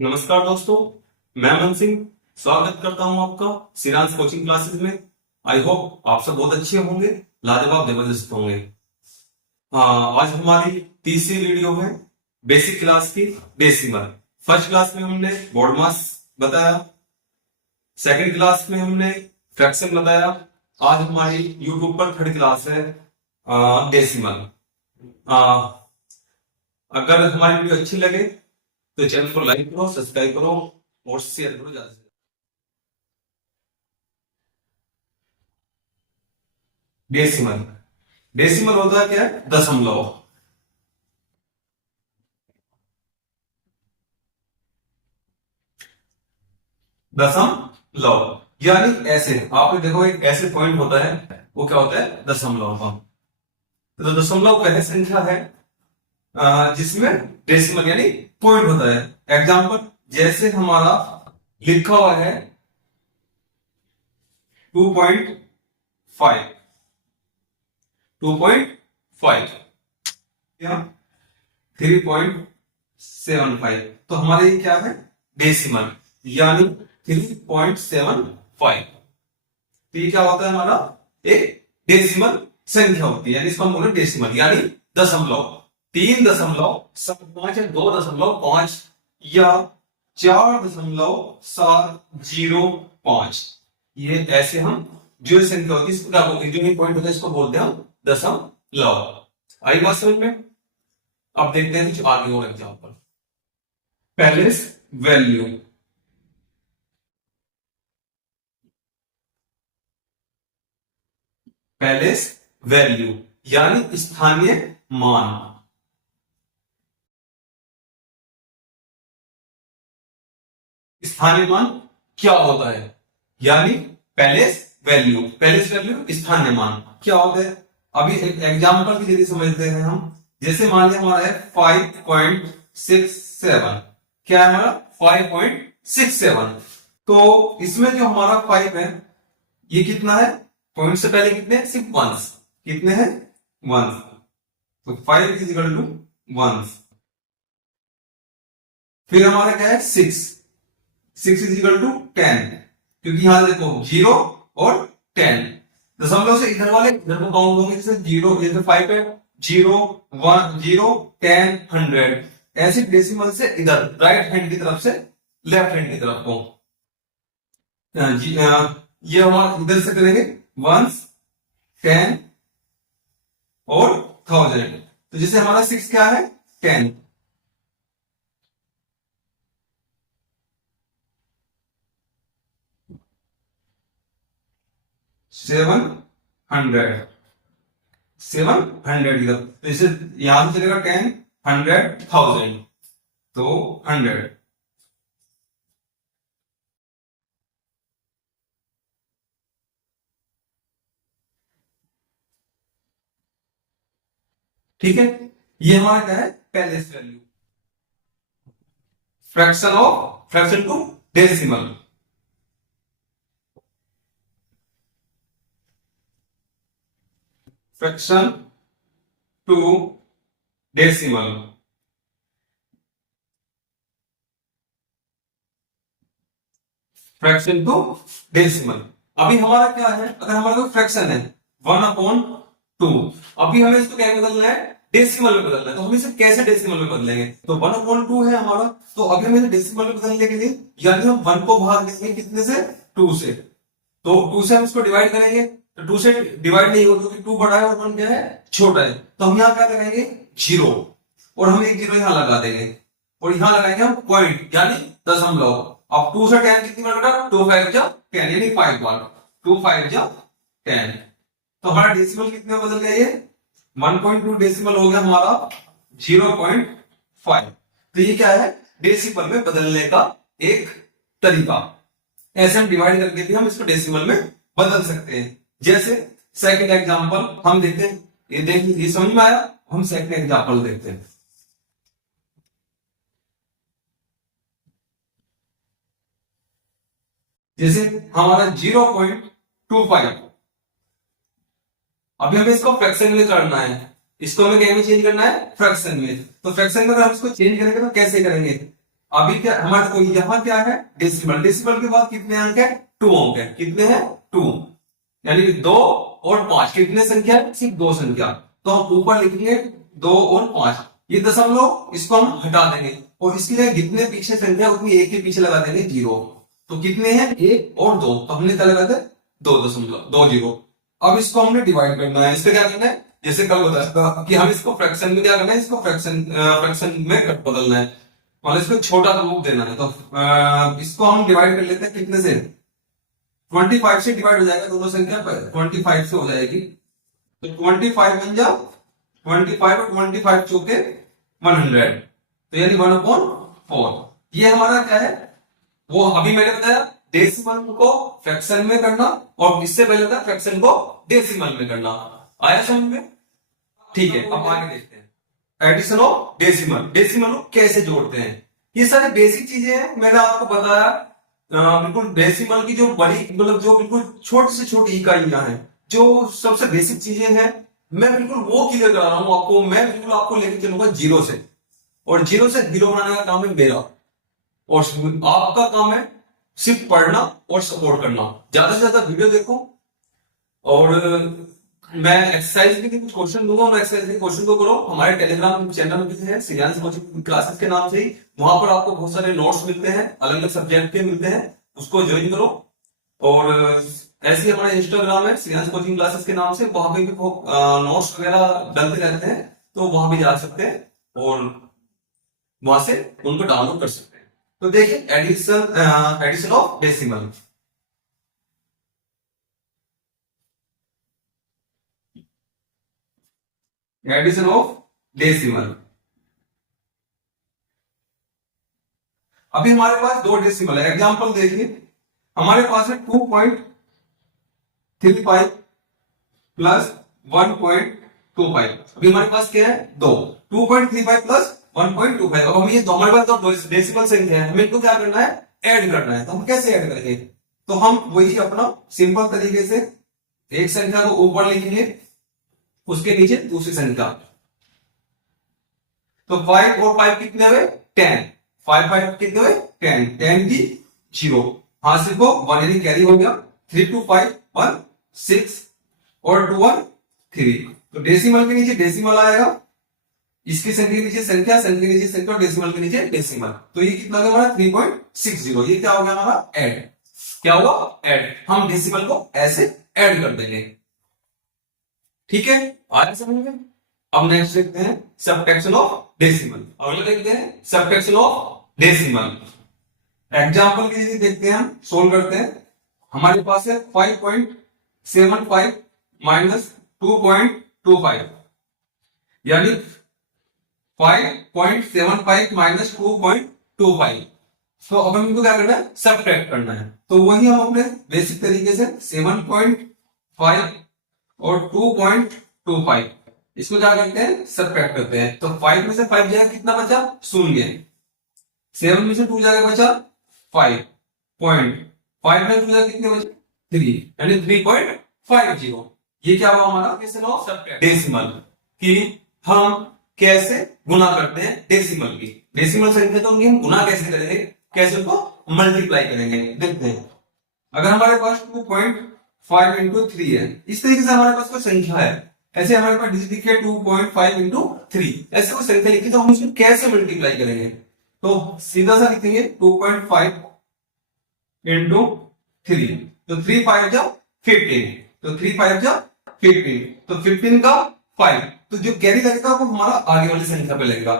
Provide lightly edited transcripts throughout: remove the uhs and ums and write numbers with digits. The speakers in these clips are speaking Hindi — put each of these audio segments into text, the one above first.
नमस्कार दोस्तों, मैं मन सिंह स्वागत करता हूं आपका सिरांश कोचिंग क्लासेस में। आई होप आप सब बहुत अच्छे होंगे, लाजवाब जबरदस्त होंगे। आज हमारी तीसरी वीडियो है बेसिक क्लास की डेसिमल। फर्स्ट क्लास में हमने बोर्ड मास बताया, सेकंड क्लास में हमने फ्रैक्शन बताया। आज हमारी यूट्यूब पर थर्ड क्लास है डेसिमल। अगर हमारी वीडियो अच्छी लगे तो चैनल को लाइक करो, सब्सक्राइब करो और शेयर करो ज्यादा से ज्यादा। डेसिमल डेसिमल होता है क्या है? दशमलव। दशमलव यानी ऐसे आपने देखो एक ऐसे पॉइंट होता है, वो क्या होता है? दशमलव का। तो दशमलव वह संख्या है जिसमें डेसिमल यानी पॉइंट होता है। एग्जाम्पल जैसे हमारा लिखा हुआ है 2.5, 2.5 या 3.75, तो हमारे ये क्या है? डेसिमल यानी 3.75। तो ये क्या होता है? हमारा एक डेसिमल संख्या होती है, यानी इसको हम बोले डेसिमल यानी दशमलव। 3.5 या 2.5 या 4.705, ये ऐसे हम जो संख्या होती है इसको क्या बोलते हैं? जो ये पॉइंट होता है इसको बोलते हैं हम दशमलव। आई बात समझ में? अब देखते हैं कुछ आगे और example. Palace value, palace value यानी स्थानीय मान। स्थानीय मान क्या होता है? यानी पैलेस वैल्यू, पैलेस वैल्यू स्थानीय मान क्या होता है? अभी एक एग्जाम्पल की जरिए समझते हैं हम। जैसे मान लिया हमारा है 5.67, क्या है हमारा? 5.67। तो इसमें जो हमारा 5 है ये कितना है? पॉइंट से पहले कितने हैं? सिर्फ वंस। कितने हैं? वंस। तो 5 इज इक्वल टू वंस। फिर हमारा क्या है? 6, 6 इज इक्वल टू 10, क्योंकि यहां देखो 0 और 10। दशमलव से इधर वाले इधर को काउंट होंगे, जैसे 0 जैसे 5 है, 0 1 0 10 100। ऐसे डेसिमल से इधर राइट हैंड की तरफ से लेफ्ट हैंड की तरफ को ये हमारा इधर से करेंगे वंस, 10 और 1000। तो जैसे हमारा 6 क्या है? 10। 700, 700 इधर, तो इसे यहां से चलेगा 10 100 1000, तो 100। ठीक है, ये हमारा क्या है? Place value. Fraction to decimal. Fraction to decimal. Fraction to decimal. अभी हमारा क्या है? अगर हमारा कोई फ्रैक्शन है 1/2, अभी हमें इसको क्या बदलना है? डेसिमल में बदलना है। तो हम इसे कैसे डेसिमल में बदलेंगे? तो 1/2 है हमारा, तो अभी हमें डेसिमल में बदलने के लिए यानी हम 1 को भाग देंगे कितने से? 2 से। तो 2 से हम इसको डिवाइड करेंगे, तो 2 से डिवाइड नहीं होगा क्योंकि 2 बड़ा है और 1 क्या है? छोटा है। तो हम यहाँ क्या लगाएंगे? 0, और हम एक 0 यहाँ लगा देंगे, और यहाँ लगाएंगे हम पॉइंट यानी दशमलव। अब 2 से 10 कितनी बार बेटा? 2 5 जा 10 यानी 5 बार। 2 5 जा 10। तो हमारा डेसिमल कितने में बदल गया? ये 1.2 डेसिमल हो गया हमारा 0.5। तो ये क्या है? डेसिमल में बदलने का एक तरीका। ऐसे हम डिवाइड करके भी हम इसको डेसिमल में बदल सकते हैं। जैसे सेकंड एग्जांपल हम देखते हैं, ये देखिए ये समझ में आया? हम सेकंड एग्जांपल देखते हैं। जैसे हमारा 0.25, अभी हमें इसको फ्रैक्शन में करना है। इसको हमें क्या में चेंज करना है? फ्रैक्शन में। तो फ्रैक्शन में अगर हम इसको चेंज करेंगे तो कैसे करेंगे? अभी क्या हमारे को यहाँ क्या है डेसिमल, डेसिमल के बाद कितने अंक है 2 अंक है, कितने हैं 2, यानी कि 2 और 5 कितने संख्या है सिर्फ 2 संख्या, तो हम ऊपर लिखेंगे 2 और 5, ये दशमलव इसको हम हटा देंगे और इसके लिए जितने पीछे संख्या उतनी एक के पीछे लगा देंगे 0, तो कितने हैं 1 और 2, तो हमने क्या लगा दे 2.20। अब इसको हमने डिवाइड करना है, इसको क्या करना है जैसे कल बताया था कि हम इसको फ्रैक्शन में क्या करना है, इसको फ्रैक्शन में बदलना है, मतलब इसको छोटा रूप देना है, तो इसको हम डिवाइड कर लेते हैं कितने से 25 से डिवाइड हो जाएगा, दोनों संख्या 25 से हो जाएगी, तो 25 बन जा 25 और 25 चौके 100, तो यानी 1/4। ये हमारा क्या है, वो अभी मैंने बताया डेसिमल को फ्रैक्शन में करना, और इससे पहले था फ्रैक्शन को डेसिमल में करना, आया समझ में? ठीक है, अब आगे देखते हैं एडिशन ऑफ डेसिमल, डेसिमल को कैसे जोड़ते हैं। ये सारी बेसिक चीजें हैं, मैंने आपको बताया बिल्कुल डेसिमल की जो बड़ी मतलब जो बिल्कुल छोटी से छोटी इकाइयां हैं, जो सबसे बेसिक चीजें हैं, मैं बिल्कुल वो क्लियर करा रहा हूं आपको, मैं बिल्कुल आपको लेकर चलूंगा जीरो से, और जीरो से हीरो बनाने का काम है मेरा, और आपका काम है सिर्फ पढ़ना और सपोर्ट करना, ज्यादा से ज्यादा वीडियो देखो, और मैं एक्सरसाइज के कुछ क्वेश्चन दूंगा, मैं एक्सरसाइज के क्वेश्चन को करो, हमारे टेलीग्राम चैनल भी है श्रेयांश कोचिंग क्लासेस के नाम से ही, वहां पर आपको बहुत सारे नोट्स मिलते हैं, अलग अलग सब्जेक्ट के मिलते हैं, उसको ज्वाइन करो, और ऐसे ही हमारा इंस्टाग्राम है श्रेयांश कोचिंग क्लासेस के नाम से, वहां पे भी नोट्स वगैरह डलते रहते हैं, तो वहां भी जा सकते हैं और वहां से उनको डाउनलोड कर सकते हैं। तो देखिए addition of decimal, addition of decimal. अभी हमारे पास दो डेसिमल है, एग्जांपल देखिए, हमारे पास है 2.35 प्लस 1.25, अभी हमारे पास क्या है 2.35 प्लस 1.25, अब हम ये दो हमारे पास तो डेसिमल संख्या है, हमें इनको क्या करना है ऐड करना है, तो हम कैसे ऐड करेंगे, तो हम वही अपना सिंपल तरीके से एक संख्या को ऊपर लिखेंगे, उसके नीचे दूसरी संख्या, तो 5 और 5 कितने हुए 10, 5 कितने हुए 10, 10 की 0, हासिल को 1 यानी कैरी हो गया, 3 2 5 1 6 और 2 1 3, तो डेसिमल के नीचे डेसिमल आएगा, इसकी संख्या के नीचे संख्या, संख्या के नीचे संख्या और डेसिमल के नीचे डेसिमल, तो ये कितना हो गया हमारा 3.60, ये क्या हो गया हमारा ऐड, क्या होगा ऐड, हम डेसिमल को ऐसे ऐड कर देंगे, ठीक है आगे समझ में। अब नेक्स्ट देखते हैं सबट्रैक्शन ऑफ डेसिमल, अगला देखते हैं सबट्रैक्शन ऑफ डेसिमल, एग्जांपल के लिए देखते हैं, हम सोल्व करते हैं, हमारे पास है 5.75 माइनस 2.25, यानी 5.75 माइनस 2.25, तो अब हम इनको क्या करना है सबट्रैक्ट करना है, तो वही हम अपने बेसिक तरीके से 7.5 और 2.25 इसको क्या करते हैं सबट्रैक्ट करते हैं, तो 5 में से 5 जाएगा कितना बचा 0, 7 में से 2 जाएगा बचा 5, 5 में 2 जाएगा कितने बचे 3, यानी 3.50, ये क्या हुआ हमारा डेसिमल, कि हम कैसे गुना करते हैं डेसिमल की, डेसिमल संख्या तो हम गुना कैसे करेंगे, कैसे उनको मल्टीप्लाई करेंगे, देखते हैं। अगर हमारे पास 2.5 इंटू 3 है, इस तरीके से हमारे पास कोई संख्या है, ऐसे हमारे पास डिजिट लिखी है 2.5 इंटू 3, ऐसे कोई संख्या लिखी, तो हम इसको कैसे मल्टीप्लाई करेंगे, तो सीधा सा लिखेंगे 2.5 इंटू 3, तो 3 5 जा 15, तो 3 5 जा 15, तो 15 का 5, तो जो कैरी लगेगा वो हमारा आगे वाली संख्या पे लगेगा,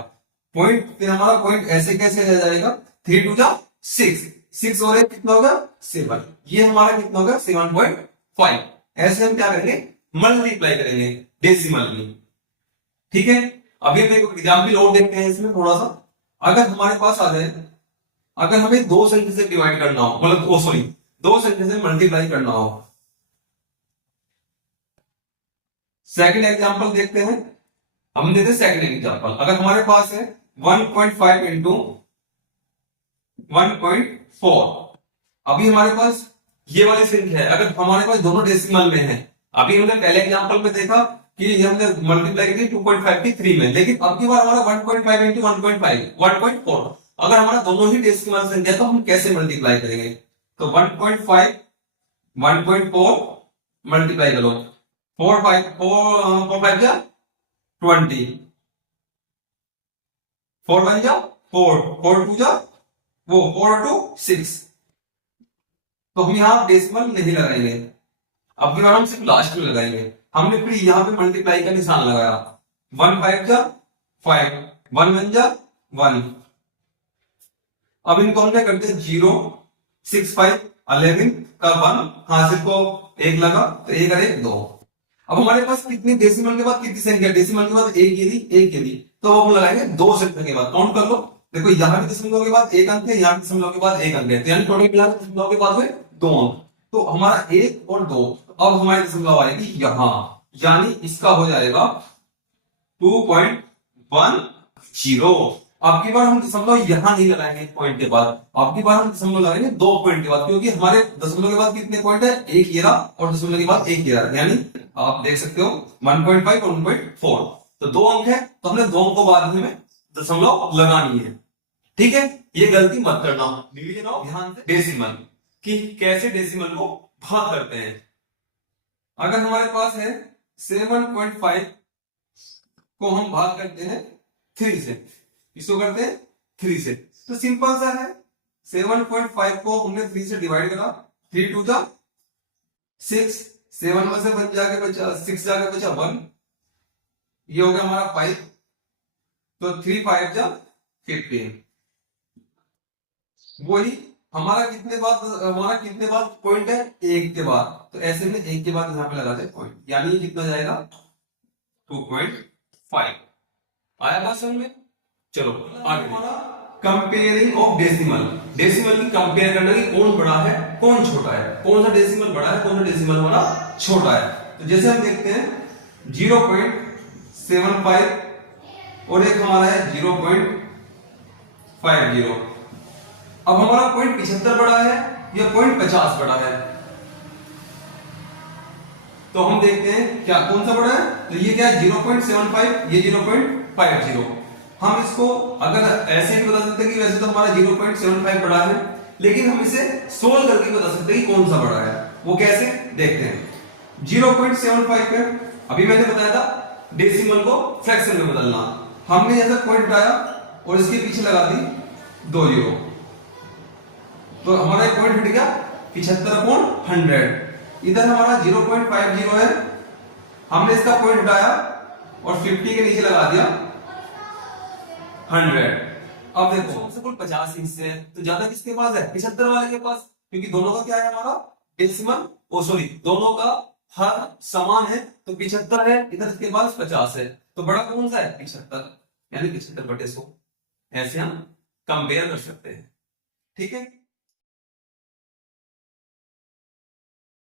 पॉइंट फिर हमारा पॉइंट ऐसे कैसे रह जाएगा 3 2 जा 6, 6 और 1 कितना होगा 7, ये हमारा कितना होगा 7.5, ऐसे हम क्या करेंगे मल्टीप्लाई करेंगे डेसिमल में, ठीक है। अभी हम एक एग्जाम्पल और देखते हैं इसमें थोड़ा सा, अगर हमारे पास आ जाए, अगर हमें दो संख्या से डिवाइड करना हो, मतलब सॉरी दो संख्या से मल्टीप्लाई करना हो, सेकंड एग्जांपल देखते हैं, हम देते हैं सेकंड एग्जांपल, अगर हमारे पास है 1.5 इंटू 1.4, अभी हमारे पास ये वाली संख्या है, अगर हमारे पास दोनों डेसिमल में है, अभी हमने पहले एग्जांपल में देखा कि हमने मल्टीप्लाई की 2.5 की 3 में, लेकिन अब की बार हमारा 1.5 इंटू 1.5 1.4, अगर हमारा दोनों ही डेसिमल संख्या तो हम कैसे मल्टीप्लाई करेंगे? तो 1.5 1.4 मल्टीप्लाई करो, 4 5 जा 20, 4 1 जा 4, 4 2 जा वो 4 2 6। तो हम यहाँ डेसिमल नहीं लगाएंगे, अब की बार हम सिर्फ लास्ट में लगाएंगे। हमने फिर यहाँ पे मल्टीप्लाई का निशान लगाया, 1 5 जा 5, 1 1 जा 1। अब इनको हम क्या करते हैं, 0 6 5 11 का 1, हासिल को 1 लगा तो 1 और 1 2। अब हमारे पास कितनी डेसिमल के बाद कितनी संख्या, डेसिमल के बाद एक ये दी, तो हम लगाएंगे 2 संख्या के बाद। काउंट कर लो, देखो यहाँ भी दशमलव के बाद एक अंक है, यहाँ भी दशमलव के बाद एक अंक है, तो यानी टोटल मिला दशमलव के बाद हुए 2 अंक। तो हमारा 1 और 2, अब हमारी दशमलव आएगी यहाँ, यानी इसका हो जाएगा 2.10। अब की बार हम दशमलव यहां नहीं लगाएंगे पॉइंट के बाद, अब की बार हम दशमलव लगाएंगे 2 पॉइंट के बाद, क्योंकि हमारे दशमलव के बाद कितने पॉइंट है, एक ये रहा और दशमलव के बाद एक ये रहा, यानी आप देख सकते हो 1.5 और 1.4, तो 2 अंक है, तो हमने 2 अंक को बाद में दशमलव लगानी है। ठीक है, ये गलती मत करना। डिवीजन ऑफ ध्यान से डेसिमल कि कैसे डेसिमल को भाग करते हैं। अगर हमारे पास है 7.5 को हम भाग करते हैं 3 से, इसको करते हैं 3 से, तो सिंपल सा है, 7.5 को हमने 3 से डिवाइड करा, 3 2 जा 6, 7 में से 1 जाके बचा 6 जाके बचा 1, ये हो गया हमारा 5, तो 3 5 जा 15। वही हमारा कितने बाद पॉइंट है, 1 के बाद, तो ऐसे में 1 के बाद यहां पे लगाते हैं पॉइंट, यानी ये कितना जाएगा 2.5। आया बात समझ में? चलो आगे, कंपेयरिंग ऑफ डेसिमल, डेसिमल की कंपेयर करना कि कौन बड़ा है कौन छोटा है, कौन सा डेसिमल बड़ा है कौन सा डेसिमल हमारा छोटा है। तो जैसे हम देखते हैं 0.75 और एक हमारा है 0.50। अब हमारा पॉइंट 75 बड़ा है या पॉइंट 50 बड़ा है, तो हम देखते हैं क्या कौन सा बड़ा है, तो ये क्या है 0.75, ये 0.50। हम इसको अगर ऐसे भी बता सकते हैं कि वैसे तो हमारा 0.75 बड़ा है, लेकिन हम इसे सोल्व करके बता सकते हैं कि कौन सा बड़ा है। वो कैसे देखते हैं, 0.75 पे अभी मैंने बताया था डेसिमल को फ्रैक्शन में बदलना, हमने ऐसा पॉइंट उठाया और इसके पीछे लगा दी 2 जीरो, तो हमारा एक पॉइंट हट गया 75/100। इधर हमारा 0.50 है, हमने इसका पॉइंट उठाया और 50 के नीचे लगा दिया 100। अब देखो सबसे कुल 50 हिस्से हैं, तो ज्यादा किसके पास है, 75 वाले के पास, क्योंकि दोनों का क्या है हमारा डेसिमल, दोनों का हर समान है, तो 75 है, इधर इसके पास 50 है, तो बड़ा कौन सा है 75, यानी 75/100। ऐसे हम कंपेयर कर सकते हैं। ठीक है।